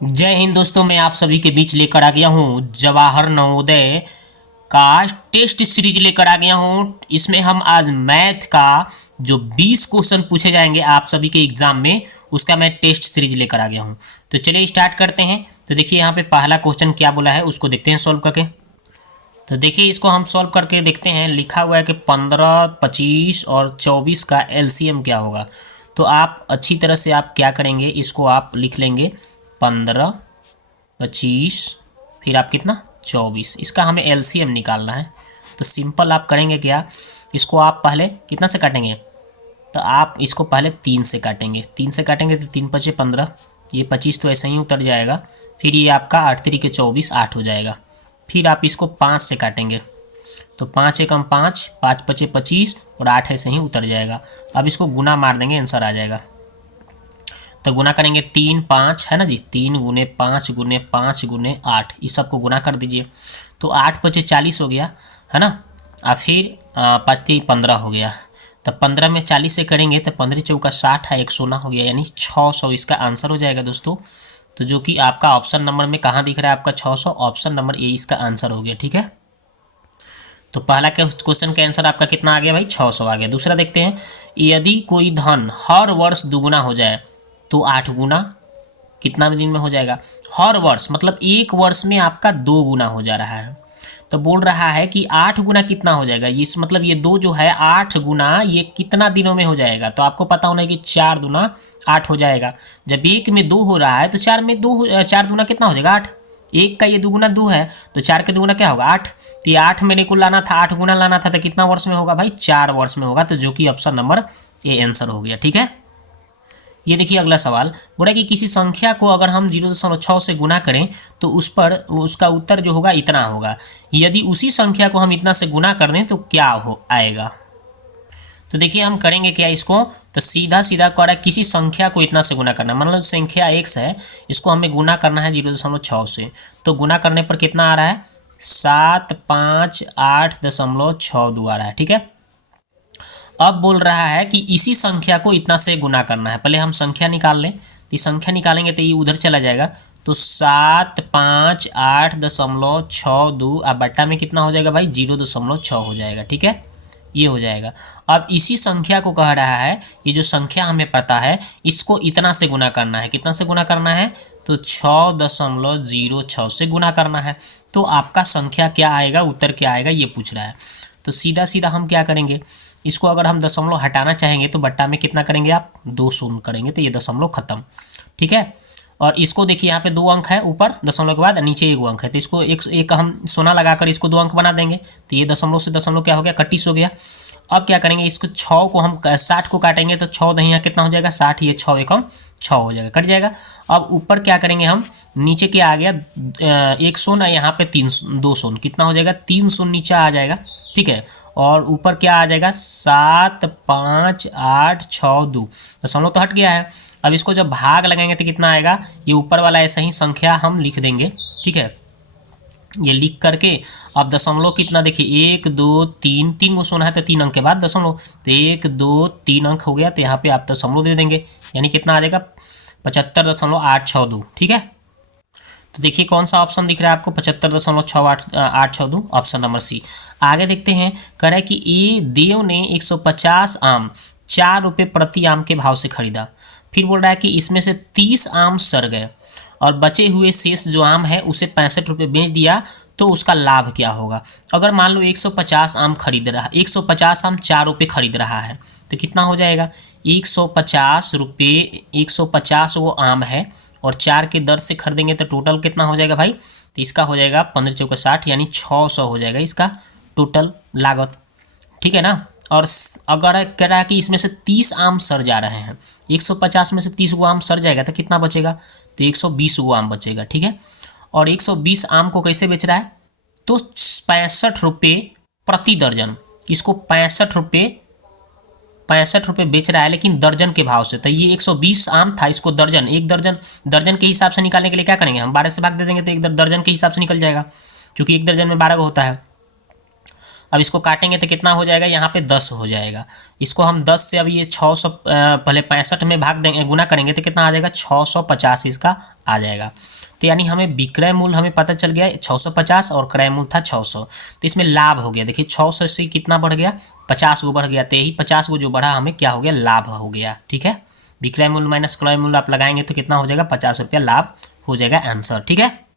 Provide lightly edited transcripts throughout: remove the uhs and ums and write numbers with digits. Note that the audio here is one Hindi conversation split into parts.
जय हिंद दोस्तों, मैं आप सभी के बीच लेकर आ गया हूँ जवाहर नवोदय का टेस्ट सीरीज लेकर आ गया हूँ। इसमें हम आज मैथ का जो 20 क्वेश्चन पूछे जाएंगे आप सभी के एग्जाम में, उसका मैं टेस्ट सीरीज लेकर आ गया हूँ। तो चलिए स्टार्ट करते हैं। तो देखिए यहाँ पे पहला क्वेश्चन क्या बोला है उसको देखते हैं सॉल्व करके। तो देखिए इसको हम सॉल्व करके देखते हैं। लिखा हुआ है कि 15, 25 और 24 का एलसीएम क्या होगा। तो आप अच्छी तरह से आप क्या करेंगे, इसको आप लिख लेंगे 15, 25, फिर आप कितना 24। इसका हमें एलसीएम निकालना है। तो सिंपल आप करेंगे क्या, इसको आप पहले कितना से काटेंगे, तो आप इसको पहले 3 से काटेंगे। 3 से काटेंगे तो 3 पचे 15, ये 25 तो ऐसे ही उतर जाएगा। फिर ये आपका 8 3 के 24, 8 हो जाएगा। फिर आप इसको 5 से काटेंगे तो 5 एकम 5, 5 पचे 25 और 8 ऐसे ही उतर जाएगा। अब इसको गुना मार देंगे, आंसर आ जाएगा। तो गुना करेंगे 3 5 है ना जी, 3 गुने 5 गुने 5 गुने 8, इस सब को गुना कर दीजिए। तो 8 पचे 40 हो गया है ना। और फिर 5 3 15 हो गया। तो 15 में 40 से करेंगे तो 15 चौका 60 है, 1 सोना हो गया, यानी 600 इसका आंसर हो जाएगा दोस्तों। तो जो कि आपका ऑप्शन नंबर में कहाँ दिख रहा है आपका 600, ऑप्शन नंबर ए इसका आंसर हो गया। ठीक है, तो पहला क्वेश्चन का आंसर आपका कितना आ गया भाई, 600 आ गया। दूसरा देखते हैं, यदि कोई धन हर वर्ष दुगुना हो जाए तो 8 गुना कितना दिन में हो जाएगा। हर वर्ष मतलब एक वर्ष में आपका 2 गुना हो जा रहा है। तो बोल रहा है कि 8 गुना कितना हो जाएगा, इस मतलब ये 2 जो है 8 गुना ये कितना दिनों में हो जाएगा। तो आपको पता होना है कि 4 दूना 8 हो जाएगा। जब एक में 2 हो रहा है तो 4 में 2, 4 दूना कितना हो जाएगा 8। एक का ये दुगुना 2 है तो 4 के दुगुना क्या होगा 8। तो ये 8 मेरे को लाना था, 8 गुना लाना था, तो कितना वर्ष में होगा भाई, 4 वर्ष में होगा। तो जो कि ऑप्शन नंबर ए आंसर हो गया। ठीक है, ये देखिए अगला सवाल बोला कि किसी संख्या को अगर हम 0.6 से गुना करें तो उस पर उसका उत्तर जो होगा इतना होगा। यदि उसी संख्या को हम इतना से गुना कर दें तो क्या हो आएगा। तो देखिए हम करेंगे क्या इसको, तो सीधा सीधा करा किसी संख्या को इतना से गुना करना है। मतलब संख्या x है, इसको हमें गुना करना है 0.6 से। तो गुना करने पर कितना आ रहा है, 758.62 आ रहा है। ठीक है, अब बोल रहा है कि इसी संख्या को इतना से गुना करना है। पहले हम संख्या निकाल लें, तो संख्या निकालेंगे तो ये उधर चला जाएगा। तो 758.62 अब बट्टा में कितना हो जाएगा भाई, 0.6 हो जाएगा। ठीक है, ये हो जाएगा। अब इसी संख्या को कह रहा है, ये जो संख्या हमें पता है इसको इतना से गुना करना है। कितना से गुना करना है, तो 6.06 से गुना करना है। तो आपका संख्या क्या आएगा, उत्तर क्या आएगा, ये पूछ रहा है। तो सीधा सीधा हम क्या करेंगे, इसको अगर हम दशमलव हटाना चाहेंगे तो बट्टा में कितना करेंगे आप, 2 शून्य करेंगे, तो ये दशमलव खत्म। ठीक है, और इसको देखिए यहाँ पे 2 अंक है ऊपर दशमलव के बाद, नीचे 1 अंक है, तो इसको एक हम सोना लगाकर इसको 2 अंक बना देंगे। तो ये दशमलव से दशमलव क्या हो गया, 31 हो गया। अब क्या करेंगे, इसको 6 को हम 60 को काटेंगे तो 6 दहिया कितना हो जाएगा 60, ये 6 एकम 6 हो जाएगा, कट जाएगा। अब ऊपर क्या करेंगे हम, नीचे क्या आ गया 1 शून्य, यहाँ पे 2 शून्य, कितना हो जाएगा 3 शून्य नीचे आ जाएगा। ठीक है, और ऊपर क्या आ जाएगा 75862, दशमलव तो हट गया है। अब इसको जब भाग लगाएंगे तो कितना आएगा, ये ऊपर वाला ऐसा ही संख्या हम लिख देंगे। ठीक है, ये लिख करके अब दशमलव कितना देखिए 1 2 3, 3 को सोना है तो 3 अंक के बाद दशमलव, तो 1 2 3 अंक हो गया। तो यहाँ पे आप दशमलव दे देंगे, यानी कितना आ जाएगा 75.862। ठीक है, तो देखिए कौन सा ऑप्शन दिख रहा है आपको, 75.862, ऑप्शन नंबर सी। आगे देखते हैं, कह रहा है कि ए देव ने 150 आम 4 रुपये प्रति आम के भाव से खरीदा। फिर बोल रहा है कि इसमें से 30 आम सड़ गए और बचे हुए शेष जो आम है उसे 65 रुपये बेच दिया, तो उसका लाभ क्या होगा। अगर मान लो 150 आम खरीद रहा है, 150 आम 4 रुपये खरीद रहा है, तो कितना हो जाएगा 150 रुपये, 150 वो आम है और 4 के दर से खरीदेंगे तो टोटल कितना हो जाएगा भाई, तो इसका हो जाएगा 15 चौका 60, यानी 600 हो जाएगा इसका टोटल लागत। ठीक है ना, और अगर कह रहा है कि इसमें से 30 आम सड़ जा रहे हैं, 150 में से 30 गो आम सड़ जाएगा तो कितना बचेगा, तो 120 गो आम बचेगा। ठीक है, और 120 आम को कैसे बेच रहा है, तो 65 रुपये प्रति दर्जन, इसको 65 रुपये बेच रहा है, लेकिन दर्जन के भाव से। तो ये 120 आम था, इसको दर्जन, एक दर्जन, दर्जन के हिसाब से निकालने के लिए क्या करेंगे हम, 12 से भाग दे देंगे तो एक दर्जन के हिसाब से निकल जाएगा, क्योंकि एक दर्जन में 12 होता है। अब इसको काटेंगे तो कितना हो जाएगा, यहाँ पे 10 हो जाएगा। इसको हम 10 से, अब ये 600 पहले 65 में भाग देंगे, गुना करेंगे तो कितना आ जाएगा, 650 इसका आ जाएगा। तो यानी हमें विक्रय मूल्य हमें पता चल गया 650 और क्रय मूल्य था 600। तो इसमें लाभ हो गया, देखिए 600 से कितना बढ़ गया, 50 गो बढ़ गया। तो यही 50 गो जो बढ़ा हमें क्या हो गया, लाभ हो गया। ठीक है, विक्रय मूल्य माइनस क्रय मूल्य आप लगाएंगे तो कितना हो जाएगा, 50 रुपया लाभ हो जाएगा आंसर। ठीक है,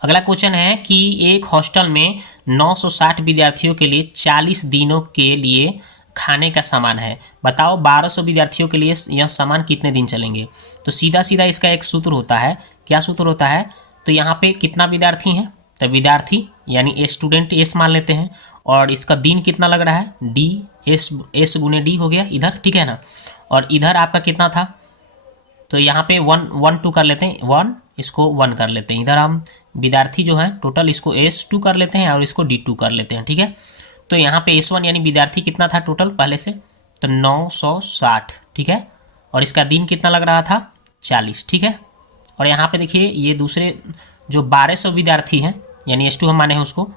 अगला क्वेश्चन है कि एक हॉस्टल में 960 विद्यार्थियों के लिए 40 दिनों के लिए खाने का सामान है, बताओ 1200 विद्यार्थियों के लिए यह सामान कितने दिन चलेंगे। तो सीधा सीधा इसका एक सूत्र होता है, क्या सूत्र होता है, तो यहाँ पे कितना विद्यार्थी हैं, तो विद्यार्थी यानी स्टूडेंट एस मान लेते हैं, और इसका दिन कितना लग रहा है, डी, एस गुने डी हो गया इधर, ठीक है ना। और इधर आपका कितना था, तो यहाँ पे 1 कर लेते हैं, 1 इसको 1 कर लेते हैं, इधर हम विद्यार्थी जो है टोटल इसको S2 कर लेते हैं और इसको D2 कर लेते हैं। ठीक है, तो यहाँ पे S1 यानी विद्यार्थी कितना था टोटल पहले से, तो 960। ठीक है, और इसका दिन कितना लग रहा था, 40। ठीक है, और यहाँ पे देखिए ये दूसरे जो 1200 विद्यार्थी हैं यानी S2 हम माने हैं उसको,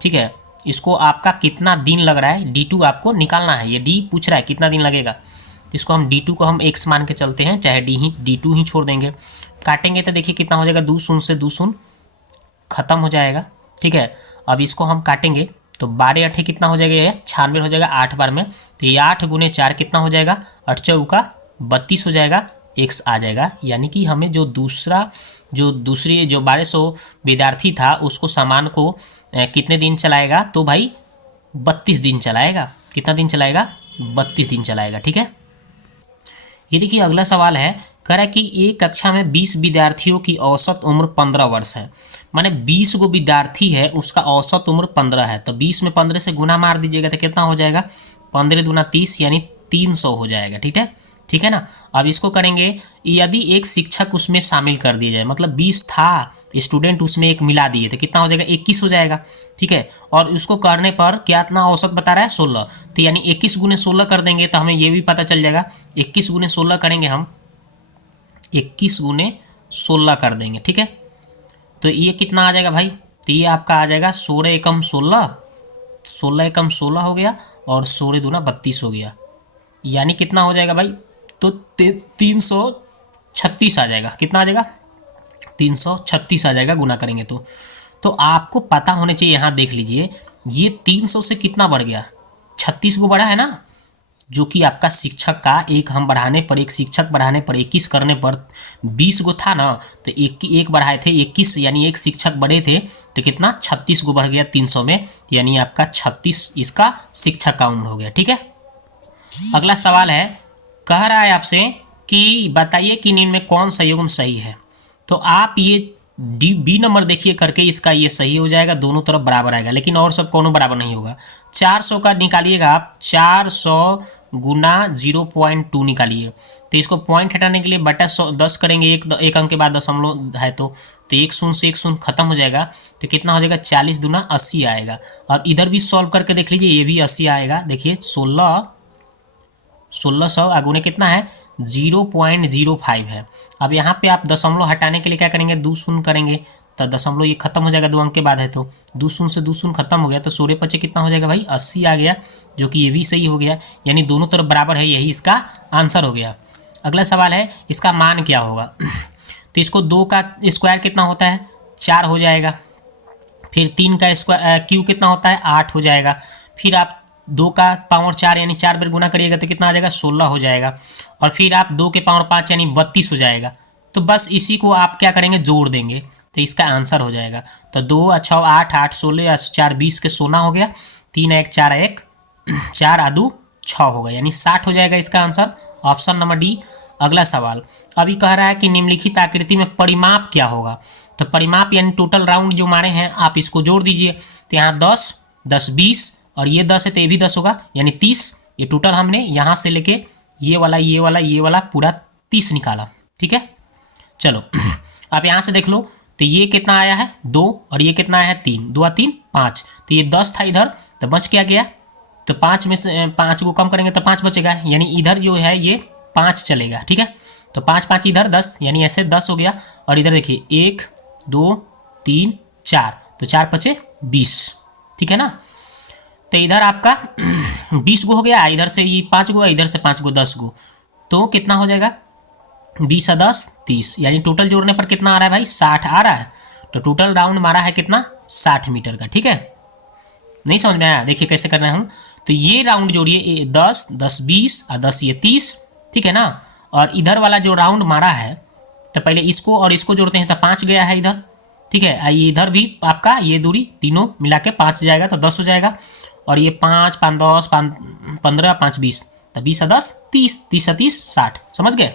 ठीक है, इसको आपका कितना दिन लग रहा है, D2 आपको निकालना है, ये D पूछ रहा है कितना दिन लगेगा। तो इसको हम D2 को हम x मान के चलते हैं, चाहे D2 ही छोड़ देंगे। काटेंगे तो देखिए कितना हो जाएगा, 2 शून्य से 2 शून्य खत्म हो जाएगा। ठीक है, अब इसको हम काटेंगे तो 12 8 कितना हो जाएगा, ये 96 हो जाएगा 8 बार में। तो ये 8 गुने 4 कितना हो जाएगा, 8 चौका 32 हो जाएगा, x आ जाएगा। यानी कि हमें जो दूसरी 1200 विद्यार्थी था उसको सामान को कितने दिन चलाएगा, तो भाई 32 दिन चलाएगा। कितना दिन चलाएगा, 32 दिन चलाएगा। ठीक है, ये देखिए अगला सवाल है, कह रहा है कि एक कक्षा में 20 विद्यार्थियों की औसत उम्र 15 वर्ष है, माने 20 गो विद्यार्थी है उसका औसत उम्र 15 है, तो 20 में 15 से गुना मार दीजिएगा तो कितना हो जाएगा, 15 दूना 30 यानी 300 हो जाएगा। ठीक है ना। अब इसको करेंगे, यदि एक शिक्षक उसमें शामिल कर दिया जाए, मतलब 20 था स्टूडेंट उसमें एक मिला दिए तो कितना हो जाएगा, 21 हो जाएगा। ठीक है, और उसको करने पर क्या इतना औसत बता रहा है, 16। तो यानी 21 गुने 16 कर देंगे तो हमें ये भी पता चल जाएगा, 21 गुने 16 करेंगे हम, 21 गुने 16 कर देंगे। ठीक है, तो ये कितना आ जाएगा भाई, तो ये आपका आ जाएगा 16 एकम 16, 16 एकम 16 हो गया और 16 दूना 32 हो गया, यानी कितना हो जाएगा भाई, तो 336 आ जाएगा। कितना आ जाएगा, 336 आ जाएगा गुना करेंगे तो आपको पता होने चाहिए। यहाँ देख लीजिए ये 300 से कितना बढ़ गया, 36 को बढ़ा है ना, जो कि आपका शिक्षक का एक हम बढ़ाने पर, एक शिक्षक बढ़ाने पर 21 करने पर 20 गो था ना, तो एक बढ़ाए थे 21, यानी एक शिक्षक बढ़े थे तो कितना 36 गो बढ़ गया 300 में, यानी आपका 36 इसका शिक्षक का उम्र हो गया। ठीक है, अगला सवाल है, कह रहा है आपसे कि बताइए कि निम्न में कौन सा युग्म सही है। तो आप ये बी नंबर देखिए करके इसका ये सही हो जाएगा, दोनों तरफ बराबर आएगा, लेकिन और सब कोनो बराबर नहीं होगा। 400 का निकालिएगा आप, 400 गुना 0.2 निकालिए, तो इसको पॉइंट हटाने के लिए बटा 10 करेंगे, एक अंक के बाद दशमलव है तो एक शून्य से एक शून्य खत्म हो जाएगा, तो कितना हो जाएगा, 40 दूना 80 आएगा। और इधर भी सॉल्व करके देख लीजिए, ये भी 80 आएगा। देखिए 1600 आगुने कितना है, 0.05 है। अब यहाँ पे आप दशमलव हटाने के लिए क्या करेंगे, 2 शून्य करेंगे तो दशमलव ये खत्म हो जाएगा, 2 अंक के बाद है तो 2 शून्य से 2 शून्य खत्म हो गया, तो 16 पचे कितना हो जाएगा भाई, 80 आ गया, जो कि ये भी सही हो गया, यानी दोनों तरफ बराबर है, यही इसका आंसर हो गया। अगला सवाल है, इसका मान क्या होगा। तो इसको 2 का स्क्वायर कितना होता है, 4 हो जाएगा, फिर 3 का स्क्वायर क्यू कितना होता है, 8 हो जाएगा, फिर आप 2 का पावर 4 यानी 4 बार गुना करिएगा तो कितना आ जाएगा, 16 हो जाएगा, और फिर आप 2 के पावर 5 यानी 32 हो जाएगा। तो बस इसी को आप क्या करेंगे, जोड़ देंगे तो इसका आंसर हो जाएगा। तो 2 अच्छा 8 8 16 4 20 के 16 हो गया, 3 1 4 1 4 आदू 6 होगा, यानी 60 हो जाएगा इसका आंसर, ऑप्शन नंबर डी। अगला सवाल, अभी कह रहा है कि निम्नलिखित आकृति में परिमाप क्या होगा। तो परिमाप यानी टोटल राउंड जो मारे हैं आप इसको जोड़ दीजिए, तो यहाँ 10 10 20 और ये 10 है तो ये भी 10 होगा, यानी 30। ये टोटल हमने यहाँ से लेके ये वाला पूरा 30 निकाला। ठीक है, चलो आप यहाँ से देख लो, तो ये कितना आया है 2 और ये कितना आया है 3, 2 3 5, तो ये 10 था इधर, तो बच क्या गया, तो 5 में से 5 को कम करेंगे तो 5 बचेगा, यानी इधर जो है ये 5 चलेगा। ठीक है, तो 5 5 इधर 10, यानी ऐसे 10 हो गया, और इधर देखिए 1 2 3 4, तो 4 5 20। ठीक है ना। तो इधर आपका 20 गो हो गया, इधर से ये 5 गो, इधर से 5 गो 10 गो, तो कितना हो जाएगा 20 और 10 30, यानी टोटल जोड़ने पर कितना आ रहा है भाई 60 आ रहा है। तो टोटल राउंड मारा है कितना 60 मीटर का। ठीक है, नहीं समझ में आया? देखिए कैसे करना है हम। तो ये राउंड जोड़िए 10 10 20 और 10 ये 30, ठीक है ना। और इधर वाला जो राउंड मारा है तो पहले इसको और इसको जोड़ते हैं तो 5 गया है इधर, ठीक है। ये इधर भी आपका ये दूरी तीनों मिला के 5 जाएगा तो 10 हो जाएगा। और ये 5 5 10 5 15 5 20, तो 20 और 10 30, 30 और 30 60, समझ गए।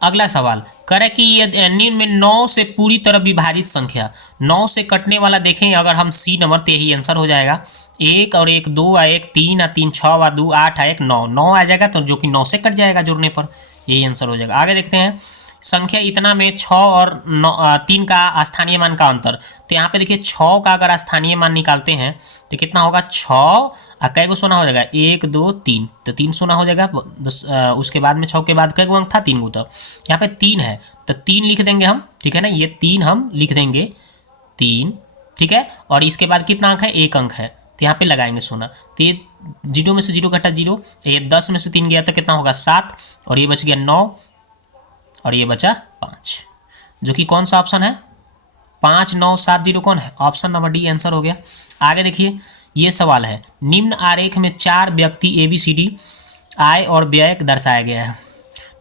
अगला सवाल करे कि ये निम्न में 9 से पूरी तरह विभाजित संख्या, 9 से कटने वाला देखें अगर हम सी नंबर तो यही आंसर हो जाएगा। 1 और 1 2 और 1 3 और 3 6 और 2 8 और 1 9, 9 आ जाएगा तो जो कि 9 से कट जाएगा जोड़ने पर, यही आंसर हो जाएगा। आगे देखते हैं संख्या इतना में 6 और 3 का स्थानीय मान का अंतर। तो यहाँ पे देखिए 6 का अगर स्थानीय मान निकालते हैं तो कितना होगा 6 और कै गो सोना हो जाएगा 1 2 3, तो 3 सोना हो जाएगा। उसके बाद में 6 के बाद कै गो अंक था 3 गो, तो यहाँ पे 3 है तो 3 लिख देंगे हम, ठीक है ना। ये 3 हम लिख देंगे 3, ठीक है। और इसके बाद कितना अंक है 1 अंक है तो यहाँ पे लगाएंगे सोना। तो ये 0 में से 0 घटा 0, ये 10 में से 3 गया तो कितना होगा 7, और ये बच गया 9 और ये बचा 5, जो कि कौन सा ऑप्शन है 5 9 7 0 कौन है, ऑप्शन नंबर डी आंसर हो गया। आगे देखिए ये सवाल है निम्न आरेख में 4 व्यक्ति ABCD आय और व्यय दर्शाया गया है,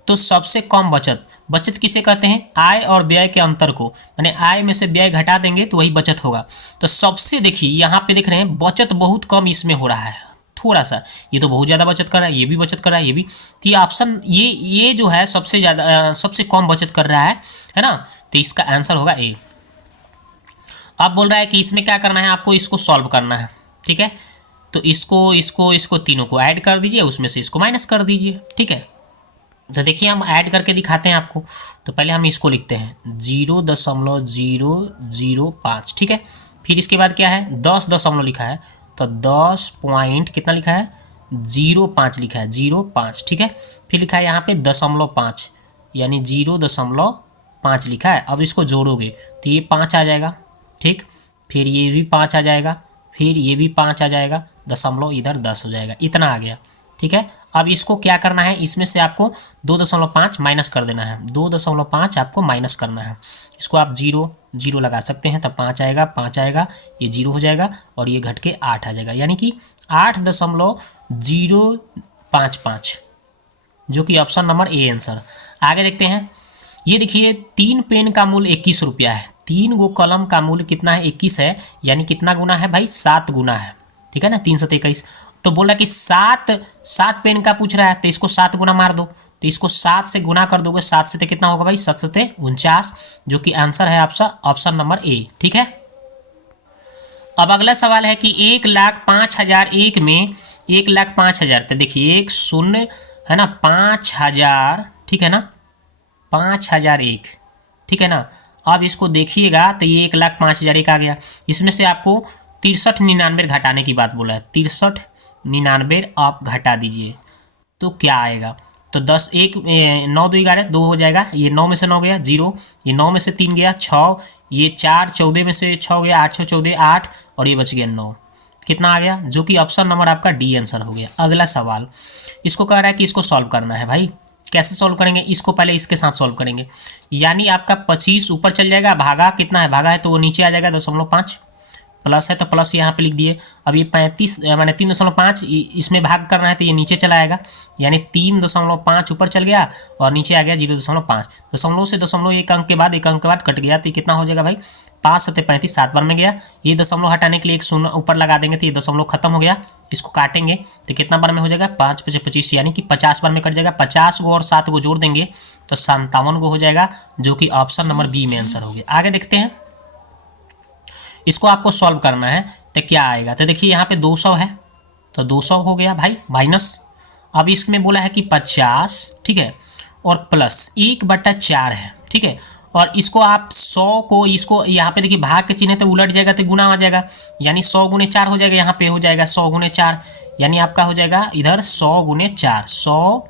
तो सबसे कम बचत, बचत किसे कहते हैं आय और व्यय के अंतर को, माने आय में से व्यय घटा देंगे तो वही बचत होगा। तो सबसे देखिए यहाँ पे देख रहे हैं बचत बहुत कम इसमें हो रहा है, थोड़ा सा, ये तो बहुत ज़्यादा बचत कर रहा है, ये भी बचत कर रहा है, ये भी। तो ये ऑप्शन ये जो है सबसे ज़्यादा सबसे कम बचत कर रहा है ना। तो इसका आंसर होगा ए। अब बोल रहा है कि इसमें क्या करना है आपको, इसको सॉल्व करना है, ठीक है। तो इसको तीनों को ऐड कर दीजिए, उसमें से इसको माइनस कर दीजिए, ठीक है। तो देखिए हम ऐड करके दिखाते हैं आपको। तो पहले हम इसको लिखते हैं 0.005, ठीक है। फिर इसके बाद क्या है 10 दशमलव लिखा है, तो 10 पॉइंट कितना लिखा है 0.5 लिखा है 0.5, ठीक है। फिर लिखा है यहाँ पे 0.5 यानी 0.5 लिखा है। अब इसको जोड़ोगे तो ये 5 आ जाएगा, ठीक। फिर ये भी 5 आ जाएगा, फिर ये भी 5 आ जाएगा, दशमलव इधर 10 हो जाएगा, इतना आ गया, ठीक है। अब इसको क्या करना है, इसमें से आपको 2.5 माइनस कर देना है, 2.5 आपको माइनस करना है। इसको आप 0 0 लगा सकते हैं, तब 5 आएगा, 5 आएगा, ये 0 हो जाएगा और ये घट के 8 आ जाएगा, यानी कि 8.055, जो कि ऑप्शन नंबर ए आंसर। आगे देखते हैं, ये देखिए 3 पेन का मूल्य 21 रुपया है, 3 गो कलम का मूल्य कितना है 21 है, यानी कितना गुना है भाई 7 गुना है, ठीक है ना, 3 7 21। तो बोल रहा कि 7 पेन का पूछ रहा है, तो इसको 7 गुना मार दो, तो इसको 7 से गुना कर दोगे, 7 से कितना होगा भाई 7 से 49, जो कि आंसर है आपका ऑप्शन नंबर ए, ठीक है। अब अगला सवाल है कि 1,05,001 में 1,05,000, तो देखिए 1 शून्य है ना 5,000, ठीक है ना 5,001, ठीक है ना। अब इसको देखिएगा तो ये 1,05,001 आ गया, इसमें से आपको 63 घटाने की बात बोला है, 63 आप घटा दीजिए तो क्या आएगा। तो 10 1 9 2 11 2 हो जाएगा, ये 9 में से 9 गया 0, ये 9 में से 3 गया 6, ये 4 14 में से 6 गया 8 6 14 8, और ये बच गया 9, कितना आ गया, जो कि ऑप्शन नंबर आपका डी आंसर हो गया। अगला सवाल इसको कह रहा है कि इसको सॉल्व करना है भाई, कैसे सॉल्व करेंगे, इसको पहले इसके साथ सॉल्व करेंगे, यानी आपका 25 ऊपर चल जाएगा, भागा कितना है, भागा है तो वो नीचे आ जाएगा 0.5, प्लस है तो प्लस यहाँ पे लिख दिए। अब ये 35 माने 3.5 इसमें भाग करना है तो ये नीचे चला आएगा, यानी 3.5 ऊपर चल गया और नीचे आ गया 0.5, दशमलव से दशमलव एक अंक के बाद कट गया, तो ये कितना हो जाएगा भाई 5 7 35, 7 बार में गया। ये दशमलव हटाने के लिए एक शून्य ऊपर लगा देंगे तो ये दशमलव खत्म हो गया, इसको काटेंगे तो कितना बार में हो जाएगा 5 5 25, यानी कि 50 बार में कट जाएगा। 50 गो और 7 गो जोड़ देंगे तो 57 गो हो जाएगा, जो कि ऑप्शन नंबर बी में आंसर हो गया। आगे देखते हैं, इसको आपको सॉल्व करना है तो क्या आएगा, तो देखिए यहाँ पे 200 है तो 200 हो गया भाई माइनस। अब इसमें बोला है कि 50, ठीक है, और प्लस 1/4 है, ठीक है। और इसको आप 100 को इसको यहाँ पे देखिए भाग के चिन्ह तो उलट जाएगा तो गुना आ जाएगा, यानी 100 गुने 4 हो जाएगा, यहाँ पे हो जाएगा 100 गुने 4, यानी आपका हो जाएगा इधर 100 गुने 4, 100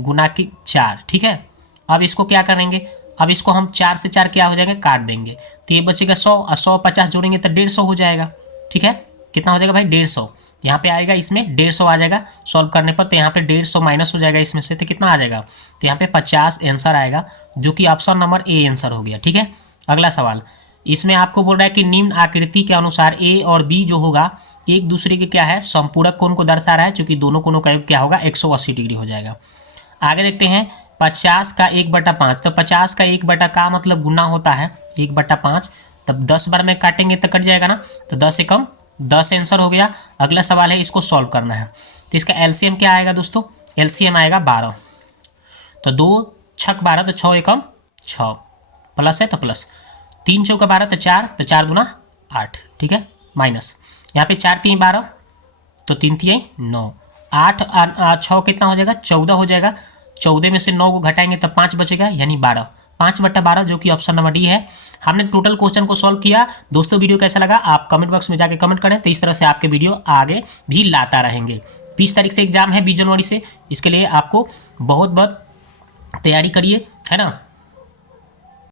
गुना की 4, ठीक है। अब इसको क्या करेंगे, अब इसको हम 4 से 4 क्या हो जाएगा काट देंगे, तो ये बचेगा 100 और 100 50 जोड़ेंगे तो 150 हो जाएगा, ठीक है। कितना हो जाएगा भाई 150, यहाँ पे आएगा इसमें 150 आ जाएगा सॉल्व करने पर, तो यहाँ पे 150 माइनस हो जाएगा इसमें से, तो कितना आ जाएगा, तो यहाँ पे 50 आंसर आएगा, जो कि ऑप्शन नंबर ए आंसर हो गया। ठीक है, अगला सवाल, इसमें आपको बोल रहा है कि निम्न आकृति के अनुसार ए और बी जो होगा एक दूसरे के क्या है, संपूरक कोण को दर्शा रहा है, क्योंकि दोनों कोणों का योग क्या होगा 180 डिग्री हो जाएगा। आगे देखते हैं 50 का 1/5, तो 50 का 1 का मतलब गुना होता है 1/5, तब 10 बार में काटेंगे तो कट जाएगा ना, तो 10 से कम 10 आंसर हो गया। अगला सवाल है, इसको सॉल्व करना है, तो इसका एलसीएम क्या आएगा दोस्तों, एलसीएम आएगा 12, तो 2 छक 12, तो 6 एकम 6, प्लस है तो प्लस, 3 चौका 12, तो 4, तो 4 दूना 8, ठीक है, माइनस यहाँ पे 4 3 12, तो 3 3 9, 8 6 कितना हो जाएगा 14 हो जाएगा, 14 में से 9 को घटाएंगे तब 5 बचेगा, यानी 12, 5/12, जो कि ऑप्शन नंबर डी है। हमने टोटल क्वेश्चन को सॉल्व किया। दोस्तों वीडियो कैसा लगा आप कमेंट बॉक्स में जाके कमेंट करें, तो इस तरह से आपके वीडियो आगे भी लाता रहेंगे। 20 तारीख से एग्जाम है, 20 जनवरी से, इसके लिए आपको बहुत बहुत तैयारी करिए, है ना।